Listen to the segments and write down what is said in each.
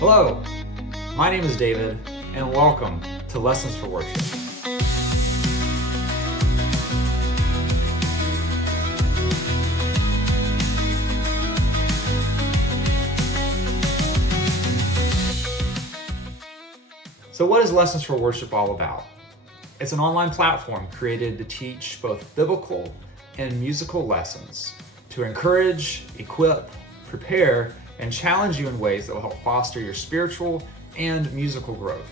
Hello, my name is David, and welcome to Lessons for Worship. So what is Lessons for Worship all about? It's an online platform created to teach both biblical and musical lessons to encourage, equip, prepare, and challenge you in ways that will help foster your spiritual and musical growth.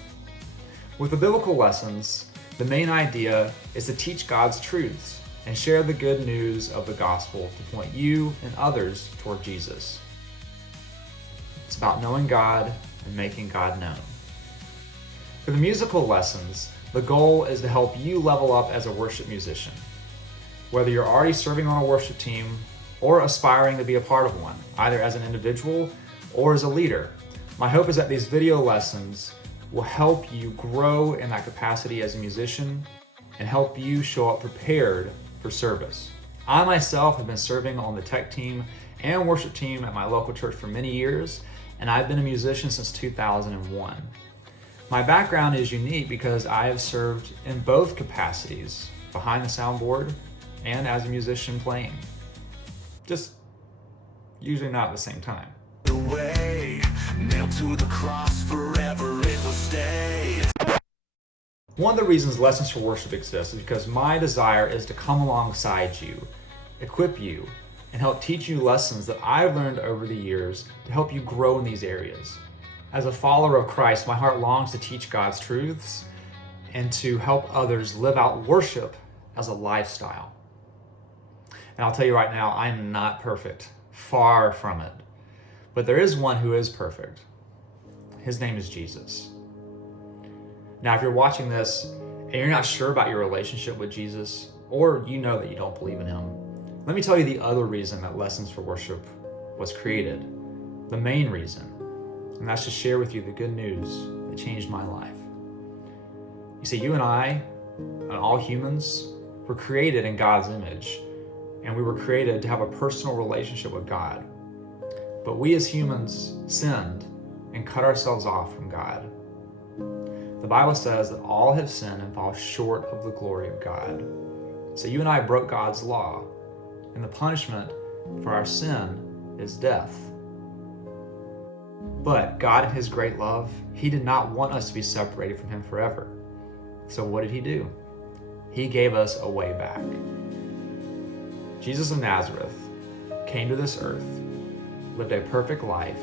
With the biblical lessons, the main idea is to teach God's truths and share the good news of the gospel to point you and others toward Jesus. It's about knowing God and making God known. For the musical lessons, the goal is to help you level up as a worship musician. Whether you're already serving on a worship team or aspiring to be a part of one, either as an individual or as a leader, my hope is that these video lessons will help you grow in that capacity as a musician and help you show up prepared for service. I myself have been serving on the tech team and worship team at my local church for many years, and I've been a musician since 2001. My background is unique because I have served in both capacities, behind the soundboard and as a musician playing. Just usually not at the same time. The way, nailed to the cross, forever it will stay. One of the reasons Lessons for Worship exists is because my desire is to come alongside you, equip you, and help teach you lessons that I've learned over the years to help you grow in these areas. As a follower of Christ, my heart longs to teach God's truths and to help others live out worship as a lifestyle. And I'll tell you right now, I'm not perfect, far from it. But there is one who is perfect. His name is Jesus. Now, if you're watching this and you're not sure about your relationship with Jesus, or you know that you don't believe in him, let me tell you the other reason that Lessons for Worship was created. The main reason, and that's to share with you the good news that changed my life. You see, you and I, and all humans, were created in God's image. And we were created to have a personal relationship with God. But we as humans sinned and cut ourselves off from God. The Bible says that all have sinned and fall short of the glory of God. So you and I broke God's law, and the punishment for our sin is death. But God, in his great love, he did not want us to be separated from him forever. So what did he do? He gave us a way back. Jesus of Nazareth came to this earth, lived a perfect life,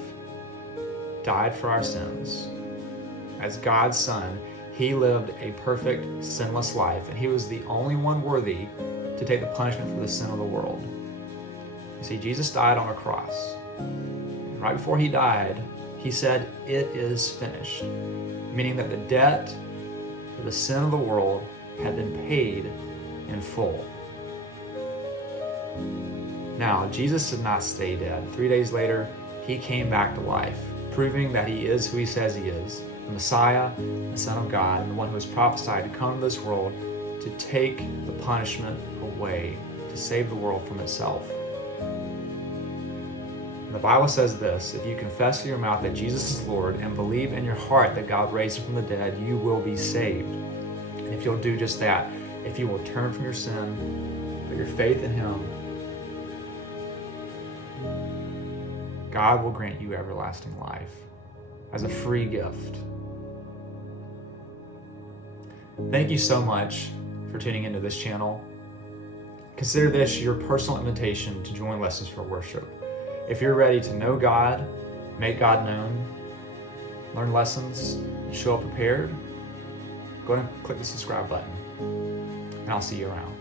died for our sins. As God's Son, he lived a perfect, sinless life, and he was the only one worthy to take the punishment for the sin of the world. You see, Jesus died on a cross. And right before he died, he said, "It is finished," meaning that the debt for the sin of the world had been paid in full. Now, Jesus did not stay dead. 3 days later, he came back to life, proving that he is who he says he is, the Messiah, the Son of God, and the one who was prophesied to come to this world to take the punishment away, to save the world from itself. And the Bible says this: if you confess with your mouth that Jesus is Lord and believe in your heart that God raised him from the dead, you will be saved. And if you'll do just that, if you will turn from your sin, put your faith in him, God will grant you everlasting life as a free gift. Thank you so much for tuning into this channel. Consider this your personal invitation to join Lessons for Worship. If you're ready to know God, make God known, learn lessons, and show up prepared, go ahead and click the subscribe button, and I'll see you around.